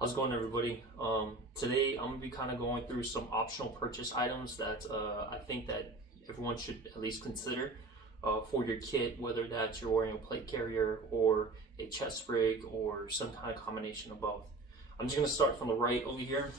How's it going, everybody? Today I'm gonna be kind of going through some optional purchase items that I think that everyone should at least consider for your kit, whether that's you're wearing a plate carrier or a chest rig or some kind of combination of both. I'm just gonna start from the right over here.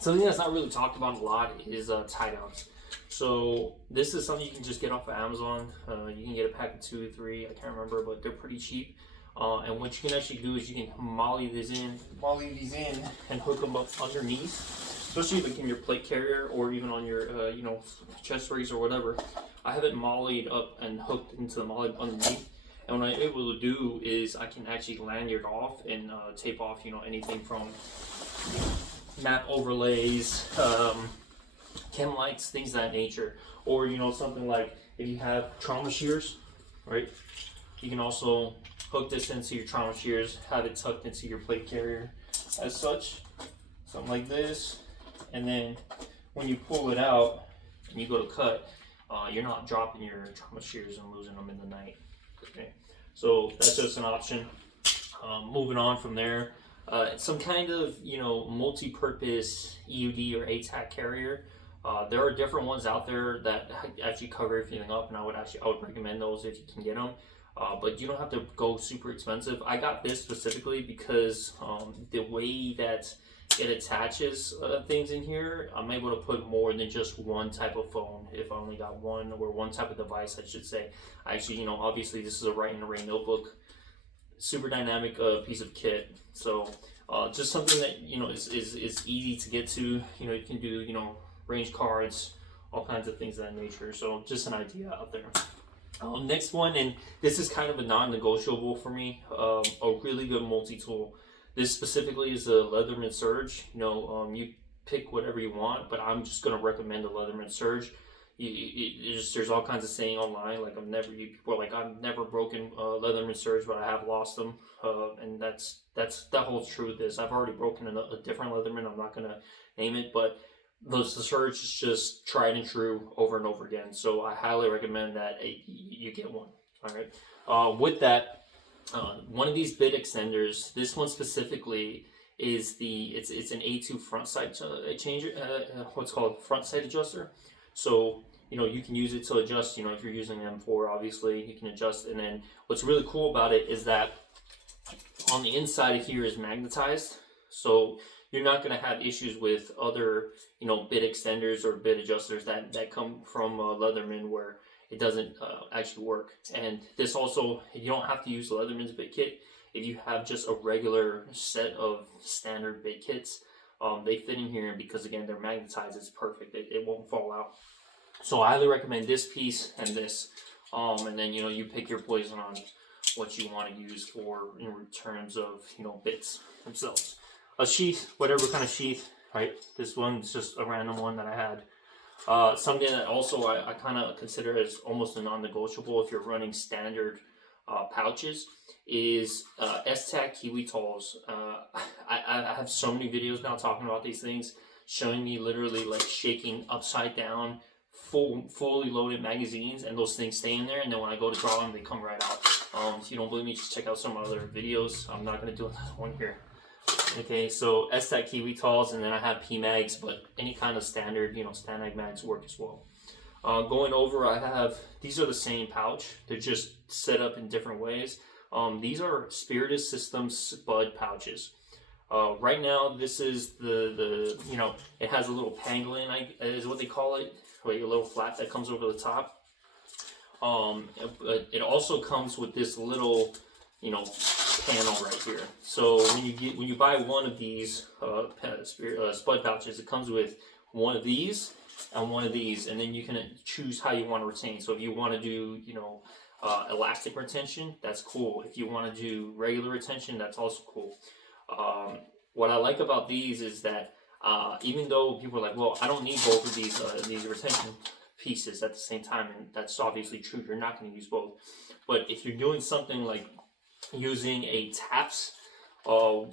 Something that's not really talked about a lot is tie downs. So this is something you can just get off of Amazon. You can get a pack of 2 or 3, I can't remember, but they're pretty cheap. And what you can actually do is you can molly these in and hook them up underneath, especially like in your plate carrier or even on your chest rigs or whatever. I have it mollied up and hooked into the molly underneath, and what I'm able to do is I can actually lanyard off and tape off anything from map overlays, chem lights, things of that nature, or something like if you have trauma shears, right? You can also hook this into your trauma shears, have it tucked into your plate carrier as such, something like this, and then when you pull it out and you go to cut, you're not dropping your trauma shears and losing them in the night. Okay, so that's just an option. Moving on from there, some kind of multi-purpose EUD or ATAK carrier. There are different ones out there that actually cover everything up, and I would recommend those if you can get them. But you don't have to go super expensive. I got this specifically because the way that it attaches things in here, I'm able to put more than just one type of phone. If I only got one, or one type of device, I should say. Actually, obviously this is a Write in the Rain notebook, super dynamic piece of kit. So just something that is easy to get to. You can do range cards, all kinds of things of that nature. So just an idea out there. Next one, and this is kind of a non-negotiable for me, a really good multi-tool. This specifically is a Leatherman Surge. You pick whatever you want, but I'm just going to recommend the Leatherman Surge. There's all kinds of saying online, like people are like, I've never broken Leatherman Surge, but I have lost them, and that holds true with this. I've already broken a different Leatherman. I'm not going to name it, but the Surge is just tried and true over and over again. So I highly recommend that you get one. All right. With that, one of these bit extenders, this one specifically is it's an A2 front side changer. What's called front side adjuster. So you can use it to adjust. If you're using M4, obviously you can adjust. And then what's really cool about it is that on the inside of here is magnetized. So you're not going to have issues with other, bit extenders or bit adjusters that come from Leatherman where it doesn't actually work. And this also, you don't have to use Leatherman's bit kit. If you have just a regular set of standard bit kits, they fit in here, and because again they're magnetized, it's perfect. It won't fall out. So I highly recommend this piece and this. And then you pick your poison on what you want to use for in terms of bits themselves. A sheath, whatever kind of sheath, right? This one's just a random one that I had. Something that also I kind of consider as almost a non-negotiable if you're running standard pouches is Esstac Kywi tolls. I have so many videos now talking about these things, showing me literally like shaking upside down fully loaded magazines, and those things stay in there, and then when I go to draw them, they come right out. If you don't believe me, just check out some other videos. I'm not going to do another one here. Okay, so Esstac Kywi tolls, and then I have P-mags, but any kind of standard, Stanag mags work as well. Going over, I have, these are the same pouch. They're just set up in different ways. These are Spiritus Systems SPUD pouches. Right now, this is it has a little pangolin, is what they call it, like a little flap that comes over the top. But it also comes with this little, panel right here. So when you buy one of these SPUD pouches, it comes with one of these and one of these, and then you can choose how you want to retain. So if you want to do elastic retention, that's cool. If you want to do regular retention, that's also cool. What I like about these is that even though people are like, well, I don't need both of these retention pieces at the same time, and that's obviously true, you're not going to use both. But if you're doing something like using a TAPS,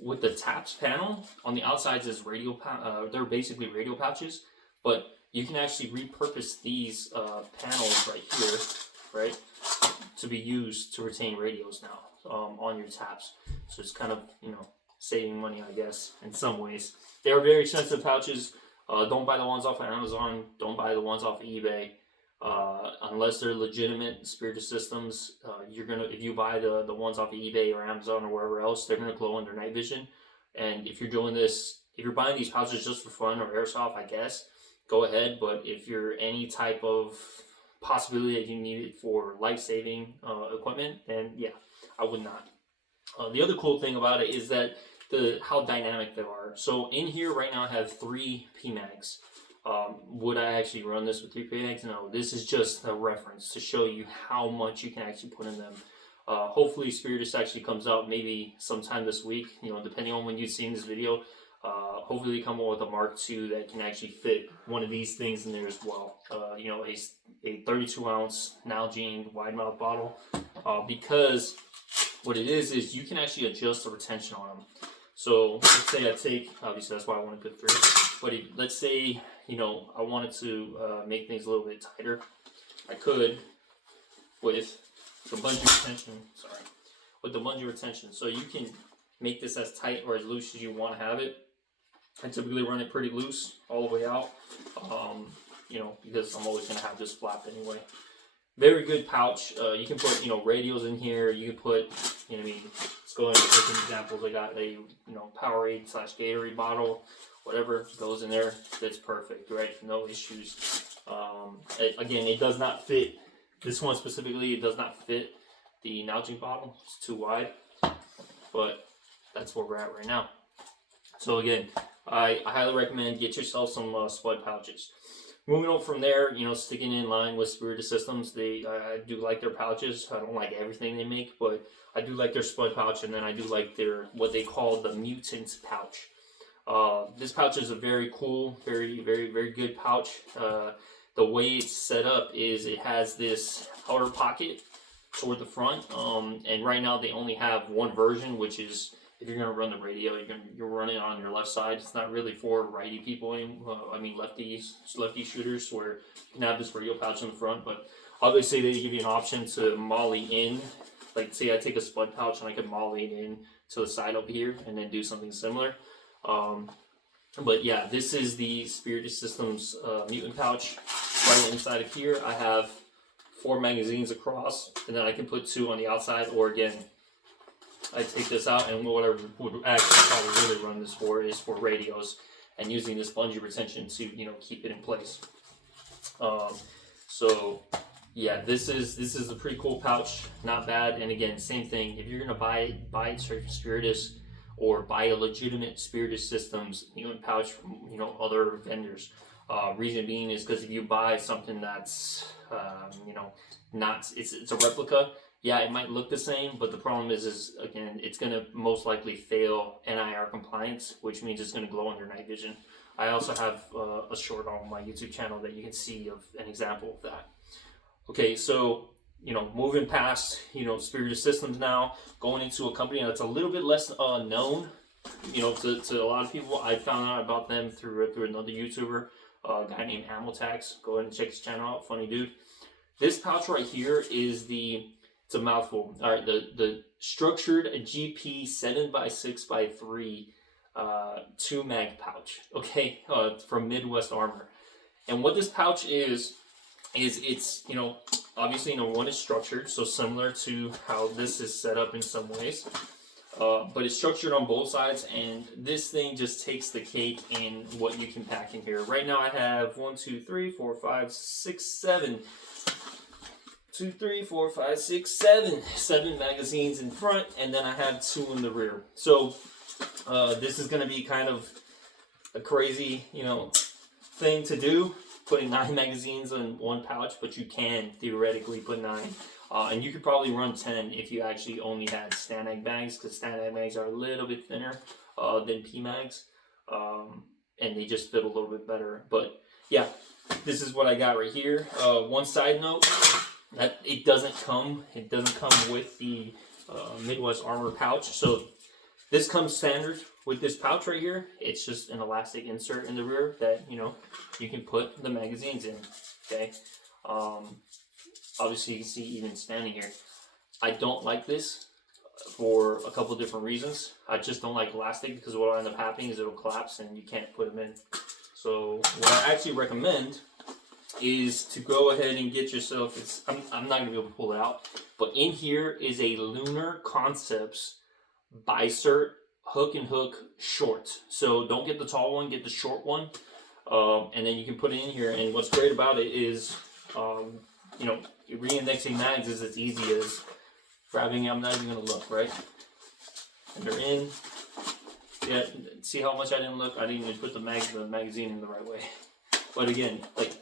with the TAPS panel on the outsides is radio, they're basically radio pouches, but you can actually repurpose these panels right here, right, to be used to retain radios now on your TAPS. So it's kind of, saving money, I guess, in some ways. They are very expensive pouches. Don't buy the ones off of Amazon. Don't buy the ones off of eBay. Unless they're legitimate Spiritus Systems, if you buy the ones off of eBay or Amazon or wherever else, they're gonna glow under night vision. And if you're doing this, if you're buying these pouches just for fun or airsoft, I guess, go ahead. But if you're any type of possibility that you need it for life-saving equipment, then yeah, I would not. The other cool thing about it is that how dynamic they are. So in here right now I have 3 PMags. Would I actually run this with 3 PMags? No, this is just a reference to show you how much you can actually put in them. Hopefully Spiritus actually comes out maybe sometime this week, depending on when you've seen this video. Hopefully they come up with a Mark II that can actually fit one of these things in there as well. A 32 ounce Nalgene wide mouth bottle, because what it is you can actually adjust the retention on them. So let's say I take, obviously that's why I want to put 3, but let's say, I wanted to make things a little bit tighter. I could with the bungee retention, with the bungee retention. So you can make this as tight or as loose as you want to have it. I typically run it pretty loose all the way out, because I'm always going to have this flap anyway. Very good pouch. You can put, radios in here. You can put, let's go ahead and take some examples. I got a, Powerade / Gatorade bottle, whatever goes in there. That's perfect, right? No issues. Again, it does not fit. This one specifically, it does not fit the Nalgene bottle. It's too wide, but that's where we're at right now. So again, I highly recommend get yourself some SPUD pouches. Moving on from there, sticking in line with Spiritus Systems, I do like their pouches. I don't like everything they make, but I do like their SPUD pouch, and then I do like their what they call the Mutant pouch. This pouch is a very cool, very, very, very good pouch. The way it's set up is it has this outer pocket toward the front, and right now they only have one version, which is if you're going to run the radio, you're running it on your left side. It's not really for righty people, lefty shooters, where you can have this radio pouch in the front. But obviously they give you an option to molly in. Like say I take a SPUD pouch and I can molly it in to the side over here and then do something similar. But yeah, this is the Spiritus Systems Mutant pouch. Right inside of here I have 4 magazines across, and then I can put 2 on the outside, or again, I take this out, and what I would actually probably really run this for is for radios, and using this bungee retention to keep it in place. So yeah, this is a pretty cool pouch, not bad. And again, same thing. If you're gonna buy it Spiritus, or buy a legitimate Spiritus Systems pouch from other vendors. Reason being is because if you buy something that's it's a replica. Yeah, it might look the same, but the problem is again, it's going to most likely fail NIR compliance, which means it's going to glow under night vision. I also have a short on my YouTube channel that you can see of an example of that. Okay, so, moving past, Spiritus Systems now, going into a company that's a little bit less known, to a lot of people. I found out about them through another YouTuber, a guy named ATAK. Go ahead and check his channel out, funny dude. This pouch right here is it's a mouthful. All right, the structured GP 7x6x3 2 mag pouch, okay, from Midwest Armor. And what this pouch is it's obviously one is structured, so similar to how this is set up in some ways, but it's structured on both sides, and this thing just takes the cake in what you can pack in here. Right now I have 1, 2, 3, 4, 5, 6, 7. 2, 3, 4, 5, 6, 7 magazines in front, and then I have 2 in the rear. So this is going to be kind of a crazy, thing to do, putting 9 magazines in one pouch, but you can theoretically put 9. And you could probably run 10 if you actually only had Stanag bags, because Stanag bags are a little bit thinner than PMags, and they just fit a little bit better. But yeah, this is what I got right here. One side note. That it doesn't come with the Midwest Armor pouch. So this comes standard with this pouch right here. It's just an elastic insert in the rear that you can put the magazines in. Okay. Obviously you can see even standing here, I don't like this. for a couple different reasons. I just don't like elastic because what will end up happening is it'll collapse and you can't put them in. So what I actually recommend is to go ahead and get yourself, I'm not going to be able to pull it out, but in here is a Lunar Concepts BICERT hook and hook short. So don't get the tall one, get the short one, and then you can put it in here. And what's great about it is, you know, re-indexing mags is as easy as grabbing. I'm not even going to look, right? And they're in. Yeah, see how much I didn't look? I didn't even put the magazine in the right way. But again, like,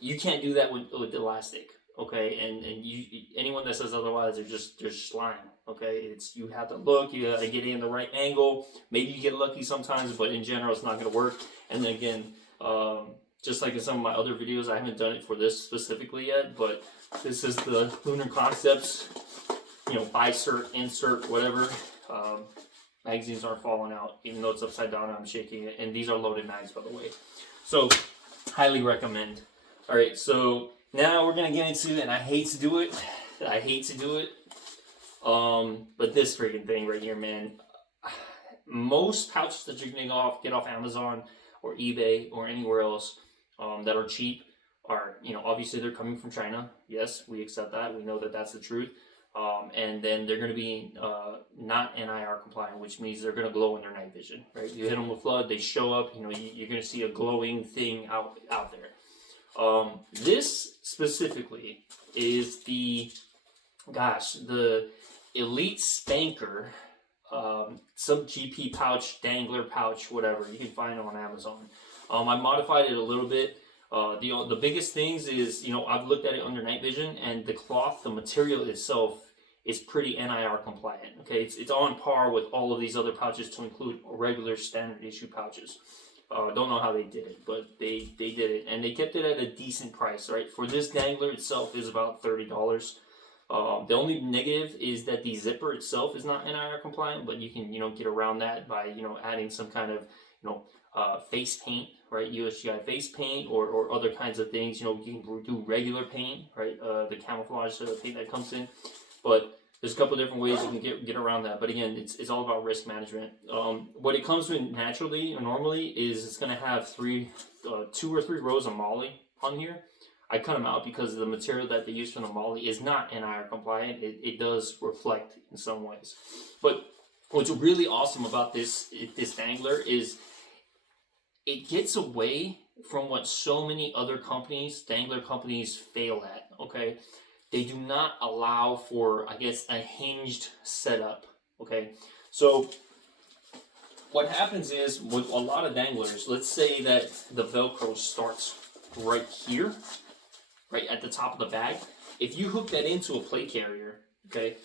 you can't do that with elastic, okay? And anyone that says otherwise, they're just lying, okay? It's, you have to look, you gotta get it in the right angle. Maybe you get lucky sometimes, but in general, it's not gonna work. And then again, just like in some of my other videos, I haven't done it for this specifically yet, but this is the Lunar Concepts, you know, BICERT, insert, whatever. Magazines aren't falling out, even though it's upside down and I'm shaking it. And these are loaded mags, by the way. So, highly recommend. All right, so now we're gonna get into, and I hate to do it, but this freaking thing right here, man. Most pouches that you're gonna get off Amazon or eBay or anywhere else that are cheap are, you know, obviously they're coming from China. Yes, we accept that. We know that that's the truth. And then they're going to be not NIR compliant, which means they're going to glow in their night vision, right? You hit them with flood, they show up, you know, you're going to see a glowing thing out there. This specifically is the Elite Spanker some GP pouch, dangler pouch, whatever. You can find it on Amazon. I modified it a little bit. The biggest things is, you know, I've looked at it under night vision, and the cloth, the material itself is pretty NIR compliant. Okay, it's on par with all of these other pouches, to include regular standard issue pouches. Don't know how they did it, but they did it, and they kept it at a decent price, right? For this dangler itself is about $30. The only negative is that the zipper itself is not NIR compliant, but you can, you know, get around that by, you know, adding some kind of, you know, face paint, right? USGI face paint or other kinds of things. You know, you can do regular paint, right? The camouflage paint that comes in. But there's a couple different ways you can get around that. But again, it's all about risk management. What it comes with naturally or normally is it's going to have 2 or 3 rows of moly on here. I cut them out because the material that they use for the moly is not NIR compliant. It does reflect in some ways. But what's really awesome about this dangler is it gets away from what so many other companies, dangler companies, fail at, okay? They do not allow for, I guess, a hinged setup, okay? So what happens is with a lot of danglers, let's say that the Velcro starts right here, right at the top of the bag. If you hook that into a plate carrier, okay,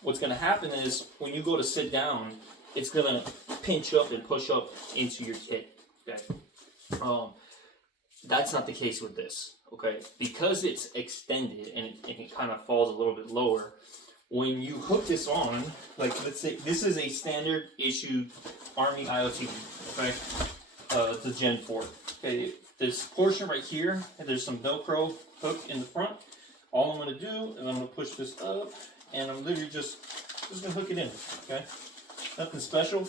what's going to happen is when you go to sit down, it's going to pinch up and push up into your kit. Okay, that's not the case with this. Okay, because it's extended and it kind of falls a little bit lower. When you hook this on, like let's say this is a standard issue Army IoT. Okay, it's a Gen 4. Okay, this portion right here, and there's some Velcro hook in the front. All I'm going to do is I'm going to push this up, and I'm literally just going to hook it in. Okay, nothing special.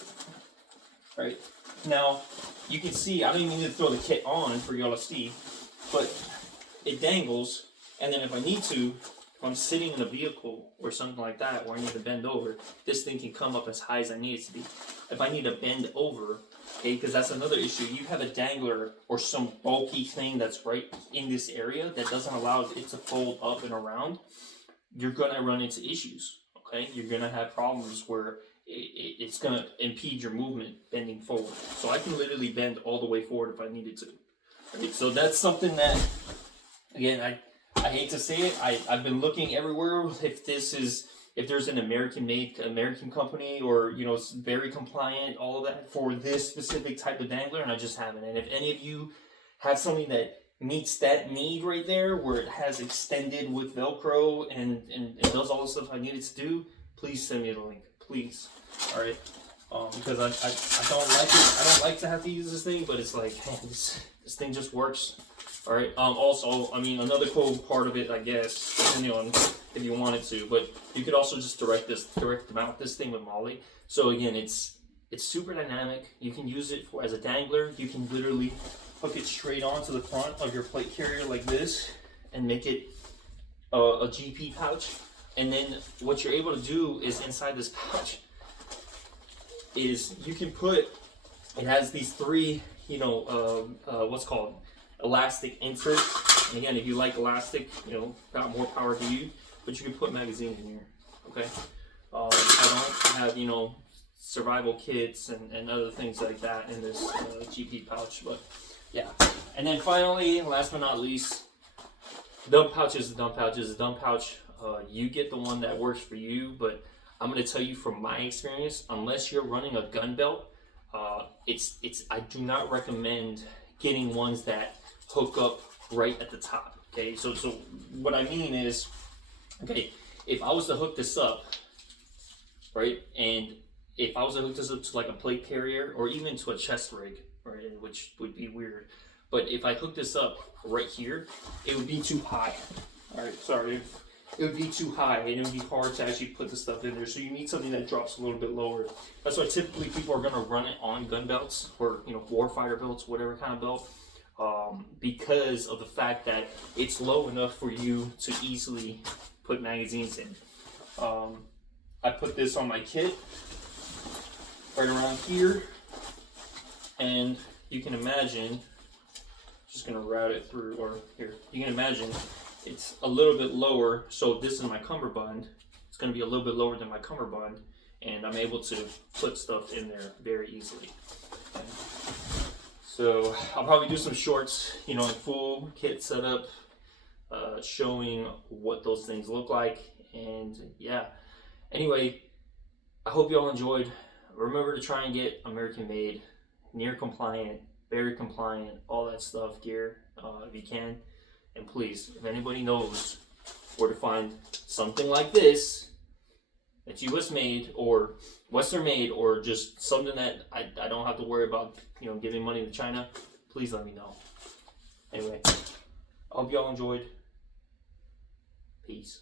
All right. Now, you can see, I don't even need to throw the kit on for y'all to see, but it dangles, and then if I need to, if I'm sitting in a vehicle or something like that where I need to bend over, this thing can come up as high as I need it to be. If I need to bend over, okay, because that's another issue, you have a dangler or some bulky thing that's right in this area that doesn't allow it to fold up and around, you're going to run into issues, okay? You're going to have problems where it's going to impede your movement bending forward. So I can literally bend all the way forward if I needed to. Right? So that's something that, again, I hate to say it, I've been looking everywhere if there's an American company or, you know, very compliant, all of that for this specific type of dangler, and I just haven't. And if any of you have something that meets that need right there, where it has extended with Velcro and does all the stuff I needed to do, please send me the link. Please. All right, because I don't like it. I don't like to have to use this thing, but it's like, man, this thing just works. All right. Also, I mean, another cool part of it, I guess, depending on if you wanted to, but you could also just direct mount this thing with Molly. So again, it's super dynamic. You can use it as a dangler. You can literally hook it straight onto the front of your plate carrier like this and make it a GP pouch. And then what you're able to do is inside this pouch is you can put, it has these three, you know, what's called elastic inserts. And again, if you like elastic, you know, got more power to you, but you can put magazines in here, okay? I don't have, you know, survival kits and other things like that in this GP pouch, but yeah. And then finally, last but not least, dump pouch is a dump pouch is a dump pouch. You get the one that works for you, but I'm going to tell you from my experience, unless you're running a gun belt, I do not recommend getting ones that hook up right at the top. Okay, so what I mean is, okay, if I was to hook this up, right, and if I was to hook this up to like a plate carrier or even to a chest rig, right, which would be weird, but if I hook this up right here, it would be too high. All right, sorry. It would be too high and it would be hard to actually put the stuff in there. So you need something that drops a little bit lower. That's why typically people are going to run it on gun belts or, you know, warfighter belts, whatever kind of belt, because of the fact that it's low enough for you to easily put magazines in. I put this on my kit right around here, and you can imagine, just going to route it through, or here, you can imagine it's a little bit lower. So this is my cummerbund. It's going to be a little bit lower than my cummerbund, and I'm able to put stuff in there very easily. Okay. So I'll probably do some shorts, you know, in full kit setup, showing what those things look like. And yeah, anyway, I hope you all enjoyed. Remember to try and get American made, near compliant, very compliant, all that stuff gear if you can. And please, if anybody knows where to find something like this that's US made or Western made, or just something that I don't have to worry about, you know, giving money to China, please let me know. Anyway, I hope y'all enjoyed. Peace.